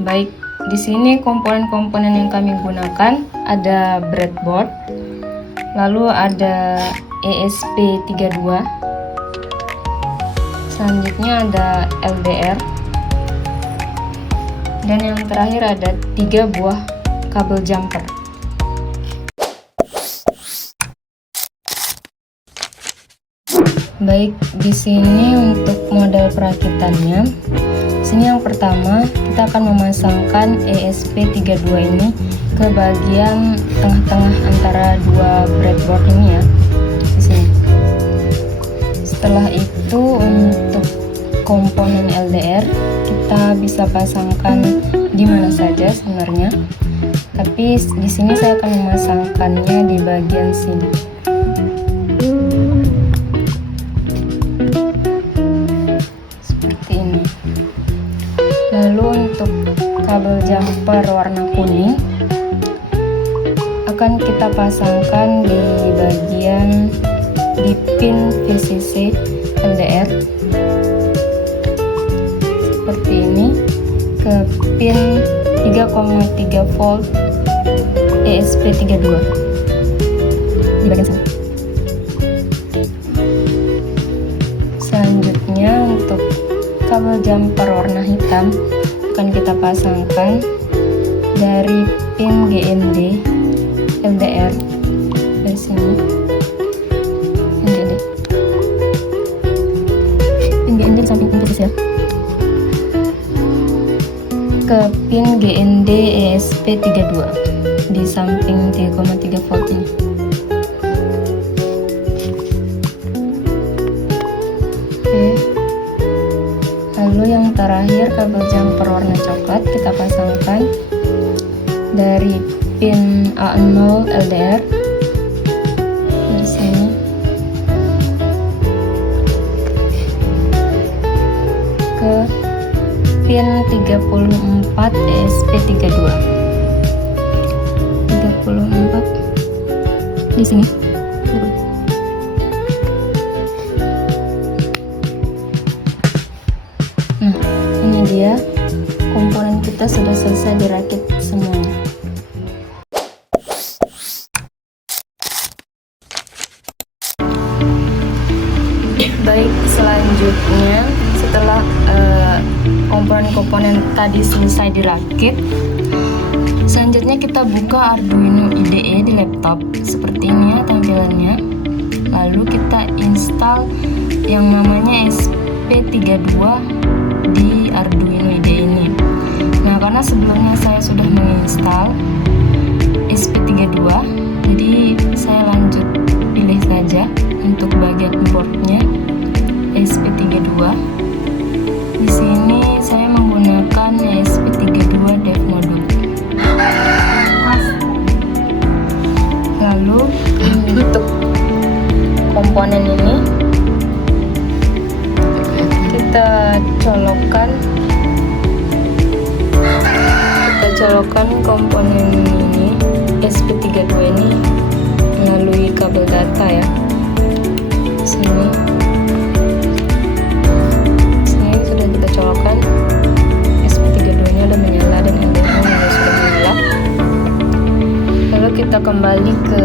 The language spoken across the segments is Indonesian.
Baik, di sini komponen-komponen yang kami gunakan ada breadboard, lalu ada ESP32, selanjutnya ada LDR, dan yang terakhir ada 3 buah kabel jumper. Baik, di sini untuk model perakitannya. Sini yang pertama kita akan memasangkan ESP32 ini ke bagian tengah-tengah antara dua breadboard ini ya, di sini. Setelah itu untuk komponen LDR kita bisa pasangkan di mana saja sebenarnya, tapi di sini saya akan memasangkannya di bagian sini. Seperti ini. Lalu untuk kabel jumper warna kuning akan kita pasangkan di bagian di pin VCC LDR seperti ini ke pin 3,3 volt ESP32 di bagian sini. Selanjutnya untuk kabel jumper warna hitam akan kita pasangkan dari pin GND LDR dari sini. Pin GND di samping pin ya, ke pin GND ESP32 di samping 3,3 volt ini. Lalu yang terakhir kabel jumper warna coklat kita pasangkan dari pin A0 LDR dari sini ke pin 34 ESP32 34 di sini. Nah, ini dia komponen kita sudah selesai dirakit semuanya. Baik, selanjutnya setelah komponen-komponen tadi selesai dirakit, selanjutnya kita buka Arduino IDE di laptop. Seperti ini ya tampilannya. Lalu kita install yang namanya ESP32 di Arduino IDE ini. Nah, karena sebelumnya saya sudah menginstal ESP32, jadi saya lanjut pilih saja untuk bagian boardnya ESP32. Di sini saya menggunakan ESP32 dev module. Lalu untuk komponen ini kita colokkan komponen ini ESP32 ini melalui kabel data ya. Sini sudah kita colokkan, ESP32 nya sudah menyala dan LDR nya juga sudah menyala. Lalu kita kembali ke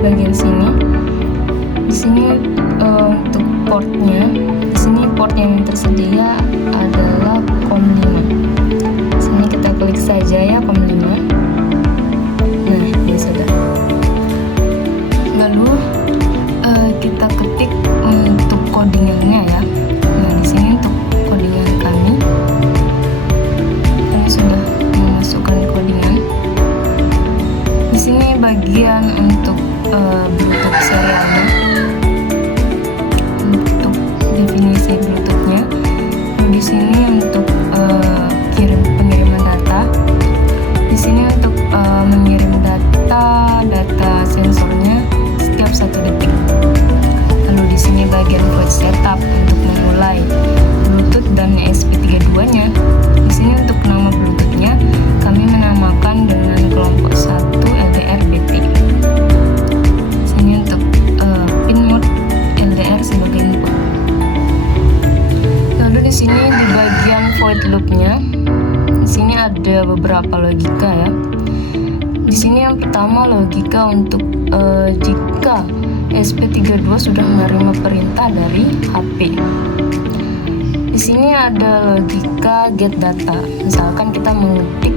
bagian sini. Di sini untuk portnya, di sini port yang tersedia adalah COM5. Sini kita klik saja ya COM5. Nah, ini sudah. Lalu kita ketik untuk codingannya ya. Nah, di sini untuk codingan kami sudah memasukkan codingan. Di sini bagian untuk Bluetooth serialnya, untuk definisi Bluetoothnya. Di sini untuk pengiriman data. Di sini untuk mengirim data sensornya setiap 1 detik. Lalu di sini bagian quick setup untuk memulai Bluetooth dan ESP32-nya. Di sini untuk nama Bluetooth-nya kami menamakan dengan kelompok 1 LDR-BP. Sini untuk pin mode LDR sebagai input. beberapa logika ya. Di sini yang pertama logika untuk jika ESP32 sudah menerima perintah dari HP. Di sini ada logika get data. Misalkan kita mengetik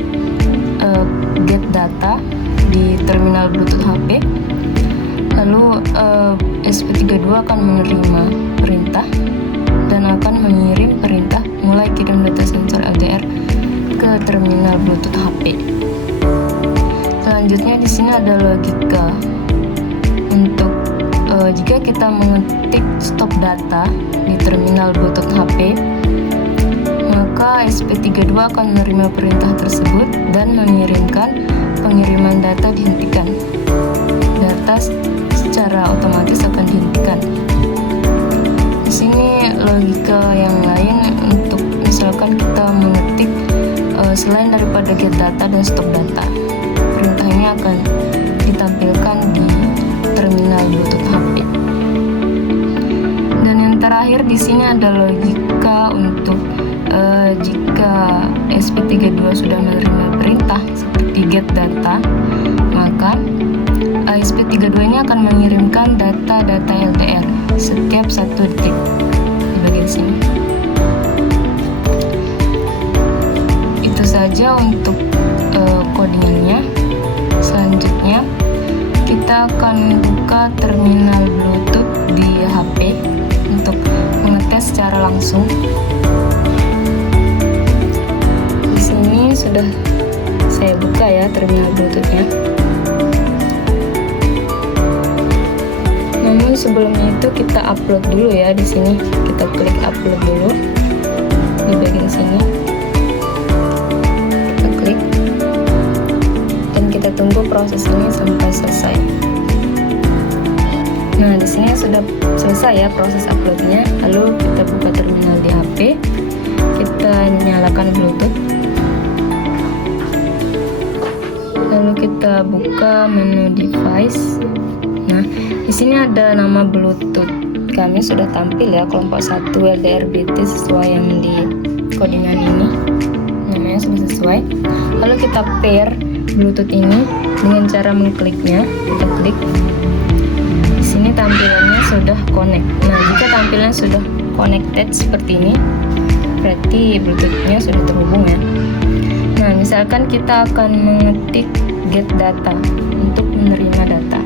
get data di terminal Bluetooth HP, lalu ESP32 akan menerima perintah dan akan mengirim perintah mulai kirim data sensor LDR ke terminal Bluetooth HP. Selanjutnya di sini ada logika untuk jika kita mengetik stop data di terminal Bluetooth HP, maka ESP32 akan menerima perintah tersebut dan mengirimkan pengiriman data dihentikan. Data secara otomatis akan dihentikan. Di sini logika yang lain untuk misalkan kita mengetik selain daripada get data dan stop data, perintah ini akan ditampilkan di terminal Bluetooth HP. Dan yang terakhir di sini ada logika untuk jika ESP32 sudah menerima perintah seperti get data, maka ESP32 ini akan mengirimkan data-data LDR setiap 1 detik di bagian sini. Itu saja untuk codingannya. Selanjutnya kita akan buka terminal Bluetooth di HP untuk mengetes secara langsung. Di sini sudah saya buka ya terminal Bluetoothnya. Namun sebelum itu kita upload dulu ya. Di sini kita klik upload dulu di bagian sini. Kita klik dan kita tunggu proses ini sampai selesai. Nah, di sini sudah selesai ya proses uploadnya. Lalu kita buka terminal di HP, kita nyalakan Bluetooth, lalu kita buka menu device. Nah, di sini ada nama Bluetooth kami sudah tampil ya, kelompok 1 LDR-BT sesuai yang di codingan ini. Namanya sudah sesuai. Lalu kita pair Bluetooth ini dengan cara mengkliknya. Kita klik. Di sini tampilannya sudah connect. Nah, jika tampilan sudah connected seperti ini, berarti Bluetooth-nya sudah terhubung ya. Nah, misalkan kita akan mengetik get data untuk menerima data.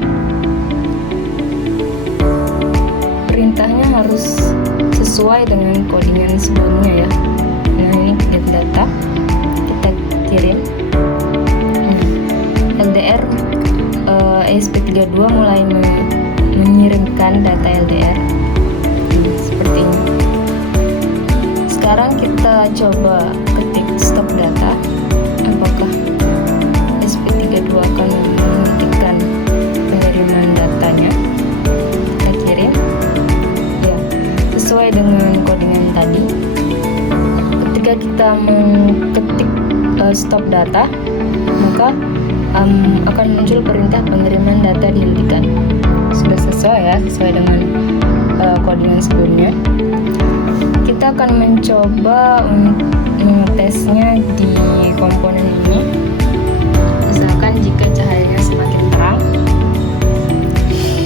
Perintahnya harus sesuai dengan codingan sebelumnya ya. Nah, ini get data, kita kirim. LDR ESP32 mulai mengirimkan data LDR seperti ini. Sekarang kita coba ketik stop data. Apakah ESP32 akan menghentikan pengiriman datanya? Kita kirim ya, sesuai dengan codingan tadi. Ketika kita mengetik stop data, maka akan muncul perintah pengiriman data dihentikan. Sudah sesuai ya, sesuai dengan codingan sebelumnya. Kita akan mencoba mengetesnya di komponen ini. Misalkan jika cahayanya semakin terang,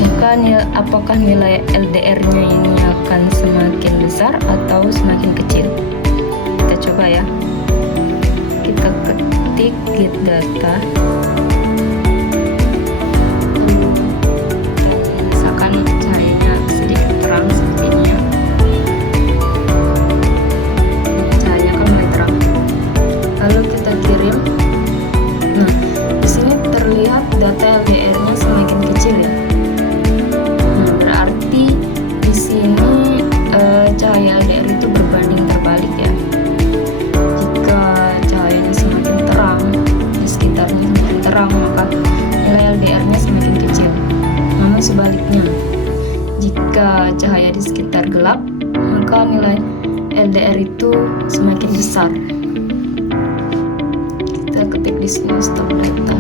maka apakah nilai LDR-nya ini akan semakin besar atau semakin kecil? Kita coba ya. Kita ketik get data. Misalkan cahayanya sedikit terang seperti ini ya. Cahayanya kan mulai terang. Lalu kita kirim. Nah, di sini terlihat data LDR-nya semakin kecil ya. Nah, berarti di sini cahaya LDR itu berbanding terbalik ya. Jika cahayanya semakin terang, di sekitarnya semakin terang, maka nilai LDR-nya semakin kecil. Namun sebaliknya, jika cahaya di sekitar gelap, maka nilai LDR itu semakin besar. Kita ketik di sini stop data.